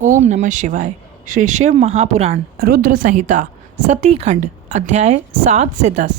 ओम नमः शिवाय। श्री शिव महापुराण रुद्र संहिता सती खंड अध्याय 7 से 10।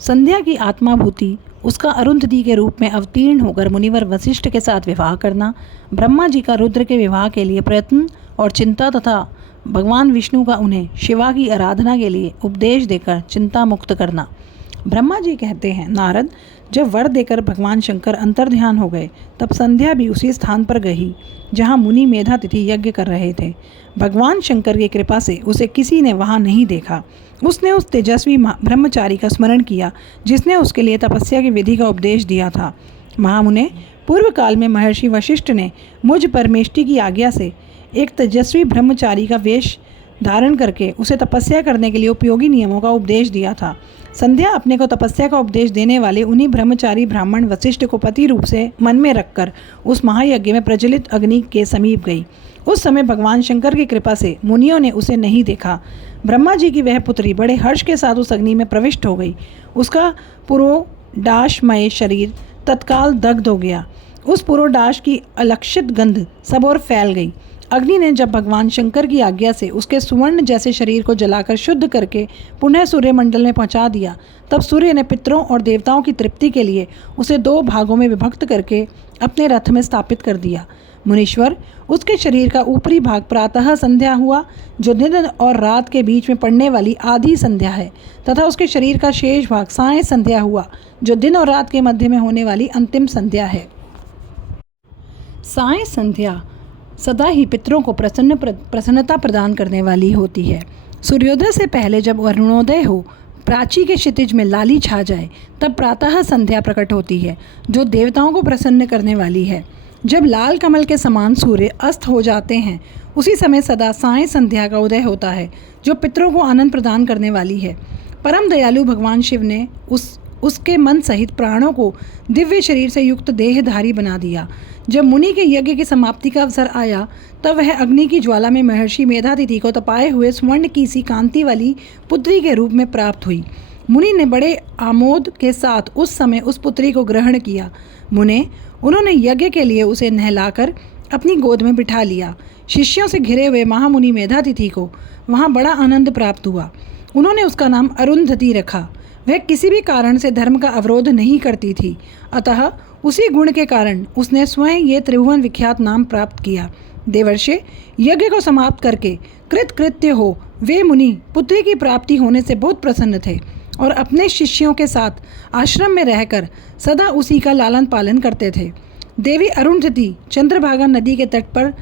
संध्या की आत्माभूति उसका अरुंधति के रूप में अवतीर्ण होकर मुनिवर वशिष्ठ के साथ विवाह करना, ब्रह्मा जी का रुद्र के विवाह के लिए प्रयत्न और चिंता तथा भगवान विष्णु का उन्हें शिवा की आराधना के लिए उपदेश देकर चिंता मुक्त करना। ब्रह्मा जी कहते हैं, नारद, जब वर देकर भगवान शंकर अंतर्ध्यान हो गए तब संध्या भी उसी स्थान पर गई जहाँ मुनि मेधातिथि यज्ञ कर रहे थे। भगवान शंकर की कृपा से उसे किसी ने वहाँ नहीं देखा। उसने उस तेजस्वी ब्रह्मचारी का स्मरण किया जिसने उसके लिए तपस्या की विधि का उपदेश दिया था। महामुने, पूर्व काल में महर्षि वशिष्ठ ने मुझ परमेष्टि की आज्ञा से एक तेजस्वी ब्रह्मचारी का वेश धारण करके उसे तपस्या करने के लिए उपयोगी नियमों का उपदेश दिया था। संध्या अपने को तपस्या का उपदेश देने वाले उन्हीं ब्रह्मचारी ब्राह्मण वशिष्ठ को पति रूप से मन में रखकर उस महायज्ञ में प्रज्वलित अग्नि के समीप गई। उस समय भगवान शंकर की कृपा से मुनियों ने उसे नहीं देखा। ब्रह्मा जी की वह पुत्री बड़े हर्ष के साथ उस अग्नि में प्रविष्ट हो गई। उसका पुरोडाशमय शरीर तत्काल दग्ध हो गया। उस पुरोडाश की अलक्षित गंध सब ओर फैल गई। अग्नि ने जब भगवान शंकर की आज्ञा से उसके सुवर्ण जैसे शरीर को जलाकर शुद्ध करके पुनः सूर्यमंडल में पहुंचा दिया, तब सूर्य ने पितरों और देवताओं की तृप्ति के लिए उसे 2 भागों में विभक्त करके अपने रथ में स्थापित कर दिया। मुनीश्वर, उसके शरीर का ऊपरी भाग प्रातः संध्या हुआ, जो दिन और रात के बीच में पड़ने वाली आधी संध्या है, तथा उसके शरीर का शेष भाग साय संध्या हुआ, जो दिन और रात के मध्य में होने वाली अंतिम संध्या है। साय संध्या सदा ही पितरों को प्रसन्नता प्रदान करने वाली होती है। सूर्योदय से पहले जब अरुणोदय हो, प्राची के क्षितिज में लाली छा जाए, तब प्रातः संध्या प्रकट होती है, जो देवताओं को प्रसन्न करने वाली है। जब लाल कमल के समान सूर्य अस्त हो जाते हैं, उसी समय सदा साय संध्या का उदय होता है, जो पितरों को आनंद प्रदान करने वाली है। परम दयालु भगवान शिव ने उसके मन सहित प्राणों को दिव्य शरीर से युक्त देहधारी बना दिया। जब मुनि के यज्ञ की समाप्ति का अवसर आया, तब वह अग्नि की ज्वाला में महर्षि मेधातिथि को तपाए हुए स्वर्ण की सी कांति वाली पुत्री के रूप में प्राप्त हुई। मुनि ने बड़े आमोद के साथ उस समय उस पुत्री को ग्रहण किया। उन्होंने यज्ञ के लिए उसे नहलाकर अपनी गोद में बिठा लिया। शिष्यों से घिरे हुए महामुनि मेधातिथि को वहाँ बड़ा आनंद प्राप्त हुआ। उन्होंने उसका नाम अरुंधति रखा। वह किसी भी कारण से धर्म का अवरोध नहीं करती थी, अतः उसी गुण के कारण उसने स्वयं ये त्रिभुवन विख्यात नाम प्राप्त किया। देवर्षि, यज्ञ को समाप्त करके कृतकृत्य हो वे मुनि पुत्री की प्राप्ति होने से बहुत प्रसन्न थे और अपने शिष्यों के साथ आश्रम में रहकर सदा उसी का लालन पालन करते थे। देवी अरुंधति चंद्रभागा नदी के तट पर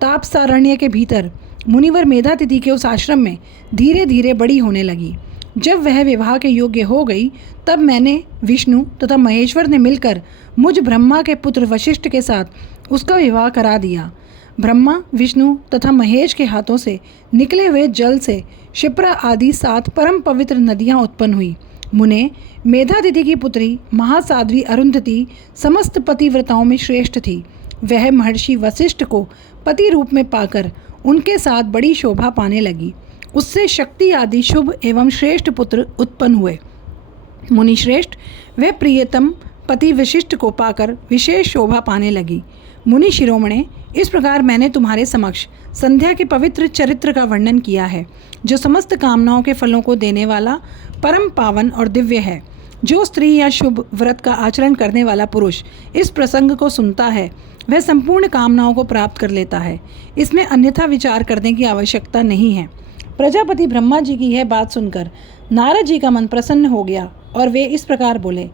तापसारण्य के भीतर मुनिवर मेधातिथि के उस आश्रम में धीरे धीरे बड़ी होने लगी। जब वह विवाह के योग्य हो गई, तब मैंने, विष्णु तथा महेश्वर ने मिलकर मुझ ब्रह्मा के पुत्र वशिष्ठ के साथ उसका विवाह करा दिया। ब्रह्मा, विष्णु तथा महेश के हाथों से निकले हुए जल से क्षिप्रा आदि 7 परम पवित्र नदियां उत्पन्न हुई। मुने, मेधातिथि की पुत्री महासाध्वी अरुंधति समस्त पतिव्रताओं में श्रेष्ठ थी। वह महर्षि वशिष्ठ को पति रूप में पाकर उनके साथ बड़ी शोभा पाने लगी। उससे शक्ति आदि शुभ एवं श्रेष्ठ पुत्र उत्पन्न हुए। मुनिश्रेष्ठ, वह प्रियतम पति विशिष्ट को पाकर विशेष शोभा पाने लगी। मुनि शिरोमणे, इस प्रकार मैंने तुम्हारे समक्ष संध्या के पवित्र चरित्र का वर्णन किया है, जो समस्त कामनाओं के फलों को देने वाला, परम पावन और दिव्य है। जो स्त्री या शुभ व्रत का आचरण करने वाला पुरुष इस प्रसंग को सुनता है, वह संपूर्ण कामनाओं को प्राप्त कर लेता है। इसमें अन्यथा विचार करने की आवश्यकता नहीं है। प्रजापति ब्रह्मा जी की यह बात सुनकर नारद जी का मन प्रसन्न हो गया और वे इस प्रकार बोले।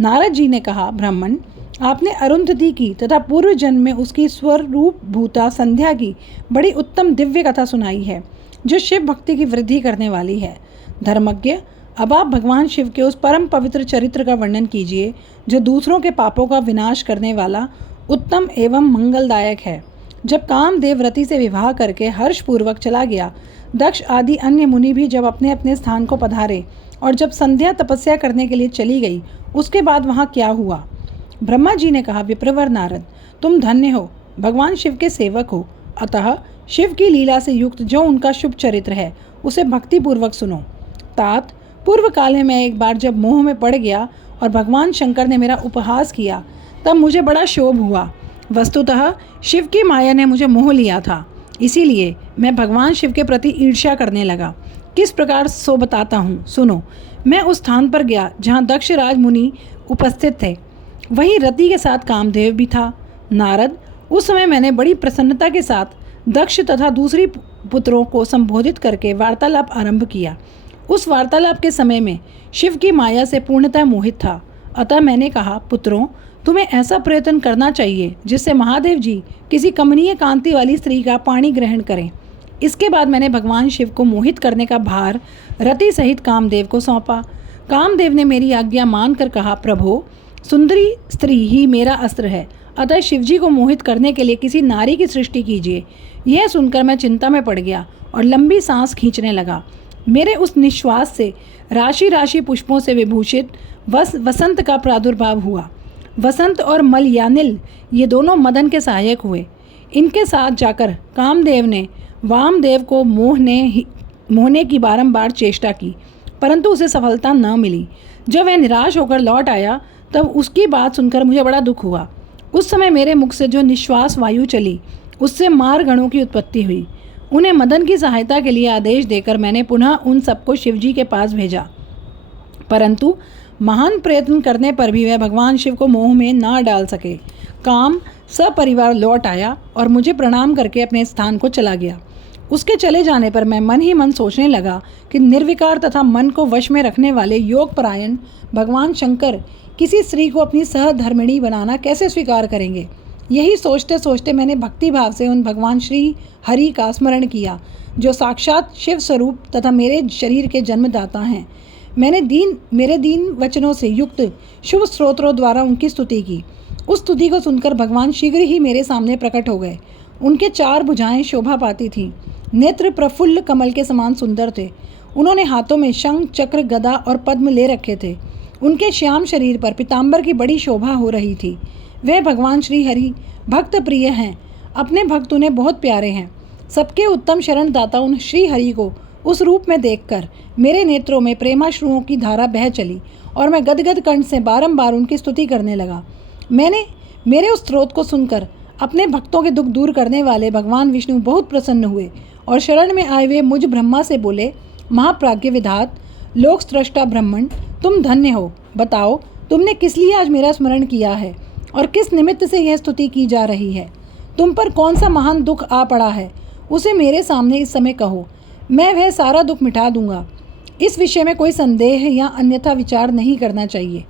नारद जी ने कहा, ब्राह्मण, आपने अरुंधति की तथा पूर्व जन्म में उसकी स्वरूप भूता संध्या की बड़ी उत्तम दिव्य कथा सुनाई है, जो शिव भक्ति की वृद्धि करने वाली है। धर्मज्ञ, अब आप भगवान शिव के उस परम पवित्र चरित्र का वर्णन कीजिए, जो दूसरों के पापों का विनाश करने वाला, उत्तम एवं मंगलदायक है। जब कामदेव रति से विवाह करके हर्षपूर्वक चला गया, दक्ष आदि अन्य मुनि भी जब अपने अपने स्थान को पधारे और जब संध्या तपस्या करने के लिए चली गई, उसके बाद वहाँ क्या हुआ? ब्रह्मा जी ने कहा, विप्रवर नारद, तुम धन्य हो, भगवान शिव के सेवक हो, अतः शिव की लीला से युक्त जो उनका शुभ चरित्र है उसे भक्तिपूर्वक सुनो। तात, पूर्व काल में मैं एक बार जब मोह में पड़ गया और भगवान शंकर ने मेरा उपहास किया, तब मुझे बड़ा शोभ हुआ। वस्तुतः शिव की माया ने मुझे मोह लिया था। इसीलिए मैं भगवान शिव के प्रति ईर्ष्या करने लगा। किस प्रकार सो बताता हूँ, सुनो। मैं उस स्थान पर गया जहाँ दक्ष राज मुनि उपस्थित थे। वहीं रति के साथ कामदेव भी था। नारद, उस समय मैंने बड़ी प्रसन्नता के साथ दक्ष तथा दूसरी पुत्रों को संबोधित करके वार्तालाप आरंभ किया। उस वार्तालाप के समय में शिव की माया से पूर्णतः मोहित था। अतः मैंने कहा, पुत्रों, तुम्हें ऐसा प्रयत्न करना चाहिए जिससे महादेव जी किसी कमनीय कांति वाली स्त्री का पाणी ग्रहण करें। इसके बाद मैंने भगवान शिव को मोहित करने का भार रति सहित कामदेव को सौंपा। कामदेव ने मेरी आज्ञा मानकर कहा, प्रभो, सुंदरी स्त्री ही मेरा अस्त्र है, अतः शिवजी को मोहित करने के लिए किसी नारी की सृष्टि कीजिए। यह सुनकर मैं चिंता में पड़ गया और लंबी सांस खींचने लगा। मेरे उस निश्वास से राशि राशि पुष्पों से विभूषित वसंत का प्रादुर्भाव हुआ। वसंत और मलयानिल ये दोनों मदन के सहायक हुए। इनके साथ जाकर कामदेव ने वामदेव को मोहने की बारंबार चेष्टा की, परंतु उसे सफलता न मिली। जब वह निराश होकर लौट आया तब उसकी बात सुनकर मुझे बड़ा दुख हुआ। उस समय मेरे मुख से जो निश्वास वायु चली उससे मारगणों की उत्पत्ति हुई। उन्हें मदन की सहायता के लिए आदेश देकर मैंने पुनः उन सबको शिवजी के पास भेजा, परंतु महान प्रयत्न करने पर भी वह भगवान शिव को मोह में ना डाल सके। काम सपरिवार लौट आया और मुझे प्रणाम करके अपने स्थान को चला गया। उसके चले जाने पर मैं मन ही मन सोचने लगा कि निर्विकार तथा मन को वश में रखने वाले योगपरायण भगवान शंकर किसी स्त्री को अपनी सहधर्मिणी बनाना कैसे स्वीकार करेंगे। यही सोचते सोचते मैंने भक्ति भाव से उन भगवान श्री हरि का स्मरण किया, जो साक्षात शिव स्वरूप तथा मेरे शरीर के जन्मदाता हैं। मेरे दीन वचनों से युक्त शुभ स्तोत्रों द्वारा उनकी स्तुति की। उस स्तुति को सुनकर भगवान शीघ्र ही मेरे सामने प्रकट हो गए। उनके 4 भुजाएं शोभा पाती थीं। नेत्र प्रफुल्ल कमल के समान सुंदर थे। उन्होंने हाथों में शंख, चक्र, गदा और पद्म ले रखे थे। उनके श्याम शरीर पर पीताम्बर की बड़ी शोभा हो रही थी। वे भगवान श्री हरि भक्त प्रिय हैं। अपने भक्त उन्हें बहुत प्यारे हैं। सबके उत्तम शरण दाता उन श्री हरि को उस रूप में देखकर मेरे नेत्रों में प्रेमाश्रुओं की धारा बह चली और मैं गदगद कंठ से बारंबार उनकी स्तुति करने लगा। मेरे उस स्त्रोत को सुनकर अपने भक्तों के दुख दूर करने वाले भगवान विष्णु बहुत प्रसन्न हुए और शरण में आए हुए मुझ ब्रह्मा से बोले, महाप्राज्ञ विधात, लोक स्रष्टा ब्रह्मण, तुम धन्य हो। बताओ, तुमने किस लिए आज मेरा स्मरण किया है और किस निमित्त से यह स्तुति की जा रही है। तुम पर कौन सा महान दुख आ पड़ा है, उसे मेरे सामने इस समय कहो। मैं वह सारा दुख मिटा दूंगा। इस विषय में कोई संदेह या अन्यथा विचार नहीं करना चाहिए।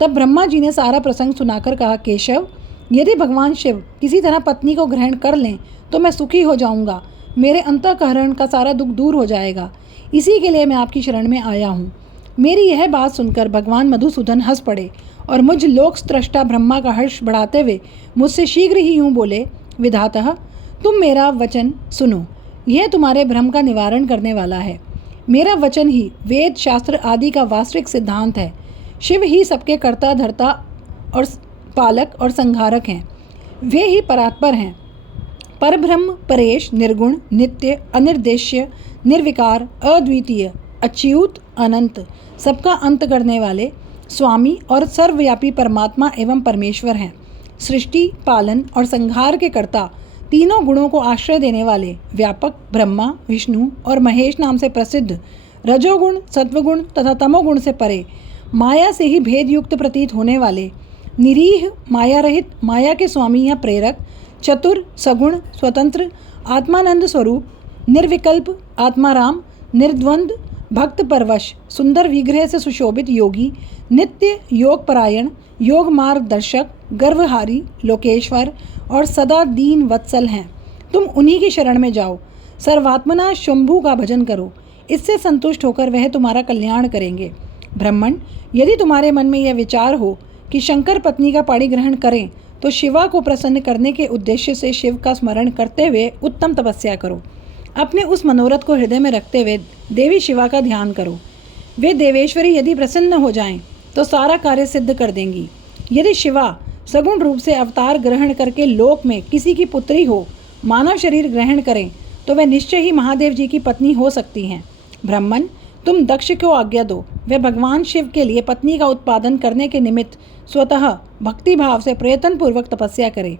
तब ब्रह्मा जी ने सारा प्रसंग सुनाकर कहा, केशव, यदि भगवान शिव किसी तरह पत्नी को ग्रहण कर लें तो मैं सुखी हो जाऊंगा। मेरे अंतःकरण का सारा दुख दूर हो जाएगा। इसी के लिए मैं आपकी शरण में आया हूँ। मेरी यह बात सुनकर भगवान मधुसूदन हंस पड़े और मुझ लोक स्रष्टा ब्रह्मा का हर्ष बढ़ाते हुए मुझसे शीघ्र ही यूँ बोले, विधातः, तुम मेरा वचन सुनो। यह तुम्हारे भ्रम का निवारण करने वाला है। मेरा वचन ही वेद शास्त्र आदि का वास्तविक सिद्धांत है। शिव ही सबके कर्ता धर्ता और पालक और संहारक हैं। वे ही परात्पर हैं। परब्रह्म, परेश, निर्गुण, नित्य, अनिर्देश्य, निर्विकार, अद्वितीय, अच्युत, अनंत, सबका अंत करने वाले स्वामी और सर्वव्यापी परमात्मा एवं परमेश्वर हैं। सृष्टि, पालन और संहार के कर्ता, तीनों गुणों को आश्रय देने वाले व्यापक ब्रह्मा, विष्णु और महेश नाम से प्रसिद्ध, रजोगुण, सत्वगुण तथा तमोगुण से परे, माया से ही भेद युक्त प्रतीत होने वाले, निरीह, माया रहित, माया के स्वामी या प्रेरक, चतुर, सगुण, स्वतंत्र, आत्मानंद स्वरूप, निर्विकल्प, आत्माराम, निर्द्वंद, भक्त परवश, सुंदर विग्रह से सुशोभित योगी, नित्य योगपरायण, योग मार्गदर्शक, गर्वहारी, लोकेश्वर और सदा दीन वत्सल हैं। तुम उन्हीं की शरण में जाओ। सर्वात्मना शंभु का भजन करो। इससे संतुष्ट होकर वह तुम्हारा कल्याण करेंगे। ब्राह्मण, यदि तुम्हारे मन में यह विचार हो कि शंकर पत्नी का पाणी ग्रहण करें तो शिवा को प्रसन्न करने के उद्देश्य से शिव का स्मरण करते हुए उत्तम तपस्या करो। अपने उस मनोरथ को हृदय में रखते हुए देवी शिवा का ध्यान करो। वे देवेश्वरी यदि प्रसन्न हो जाएं तो सारा कार्य सिद्ध कर देंगी। यदि शिवा सगुण रूप से अवतार ग्रहण करके लोक में किसी की पुत्री हो, मानव शरीर ग्रहण करें तो वह निश्चय ही महादेव जी की पत्नी हो सकती हैं। ब्राह्मण, तुम दक्ष को आज्ञा दो, वह भगवान शिव के लिए पत्नी का उत्पादन करने के निमित्त स्वतः भक्ति भाव से प्रयत्नपूर्वक तपस्या करे।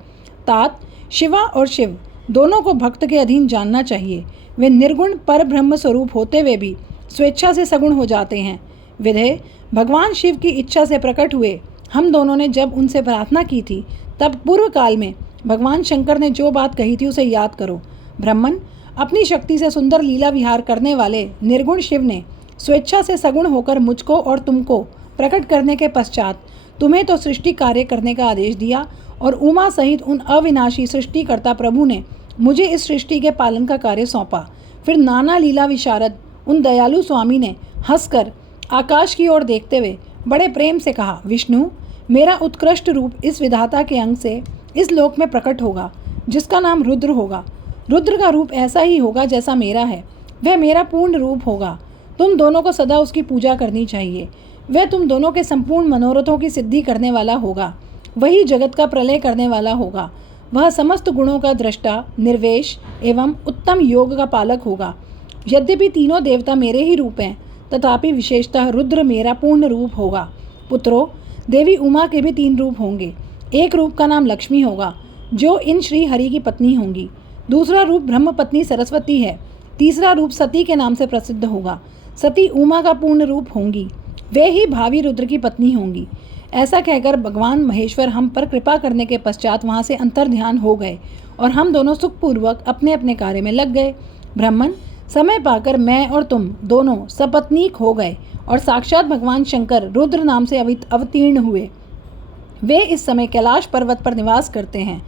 तात, शिवा और शिव दोनों को भक्त के अधीन जानना चाहिए। वे निर्गुण पर ब्रह्म स्वरूप होते हुए भी स्वेच्छा से सगुण हो जाते हैं। विधे भगवान शिव की इच्छा से प्रकट हुए। हम दोनों ने जब उनसे प्रार्थना की थी तब पूर्व काल में भगवान शंकर ने जो बात कही थी उसे याद करो। ब्राह्मण, अपनी शक्ति से सुंदर लीला विहार करने वाले निर्गुण शिव ने स्वेच्छा से सगुण होकर मुझको और तुमको प्रकट करने के पश्चात तुम्हें तो सृष्टि कार्य करने का आदेश दिया और उमा सहित उन अविनाशी सृष्टिकर्ता प्रभु ने मुझे इस सृष्टि के पालन का कार्य सौंपा। फिर नाना लीला विशारद उन दयालु स्वामी ने हंसकर आकाश की ओर देखते हुए बड़े प्रेम से कहा, विष्णु, मेरा उत्कृष्ट रूप इस विधाता के अंग से इस लोक में प्रकट होगा, जिसका नाम रुद्र होगा। रुद्र का रूप ऐसा ही होगा जैसा मेरा है। वह मेरा पूर्ण रूप होगा। तुम दोनों को सदा उसकी पूजा करनी चाहिए। वह तुम दोनों के संपूर्ण मनोरथों की सिद्धि करने वाला होगा। वही जगत का प्रलय करने वाला होगा। वह समस्त गुणों का दृष्टा, निर्वेश एवं उत्तम योग का पालक होगा। यद्यपि तीनों देवता मेरे ही रूप हैं, तथापि विशेषतः रुद्र मेरा पूर्ण रूप होगा। पुत्रों, देवी उमा के भी 3 रूप होंगे। एक रूप का नाम लक्ष्मी होगा, जो इन श्री हरि की पत्नी होंगी। दूसरा रूप ब्रह्म पत्नी सरस्वती है। तीसरा रूप सती के नाम से प्रसिद्ध होगा। सती उमा का पूर्ण रूप होंगी। वे ही भावी रुद्र की पत्नी होंगी। ऐसा कहकर भगवान महेश्वर हम पर कृपा करने के पश्चात वहाँ से अंतर्ध्यान हो गए और हम दोनों सुखपूर्वक अपने अपने कार्य में लग गए। ब्राह्मण, समय पाकर मैं और तुम दोनों सपत्नीक हो गए और साक्षात भगवान शंकर रुद्र नाम से अवतीर्ण हुए। वे इस समय कैलाश पर्वत पर निवास करते हैं।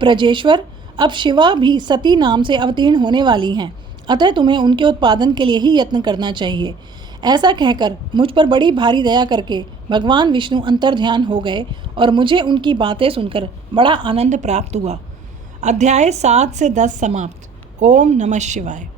प्रजेश्वर, अब शिवा भी सती नाम से अवतीर्ण होने वाली हैं, अतः तुम्हें उनके उत्पादन के लिए ही यत्न करना चाहिए। ऐसा कहकर मुझ पर बड़ी भारी दया करके भगवान विष्णु अंतर्ध्यान हो गए और मुझे उनकी बातें सुनकर बड़ा आनंद प्राप्त हुआ। अध्याय 7 से 10 समाप्त। ओम नमः शिवाय।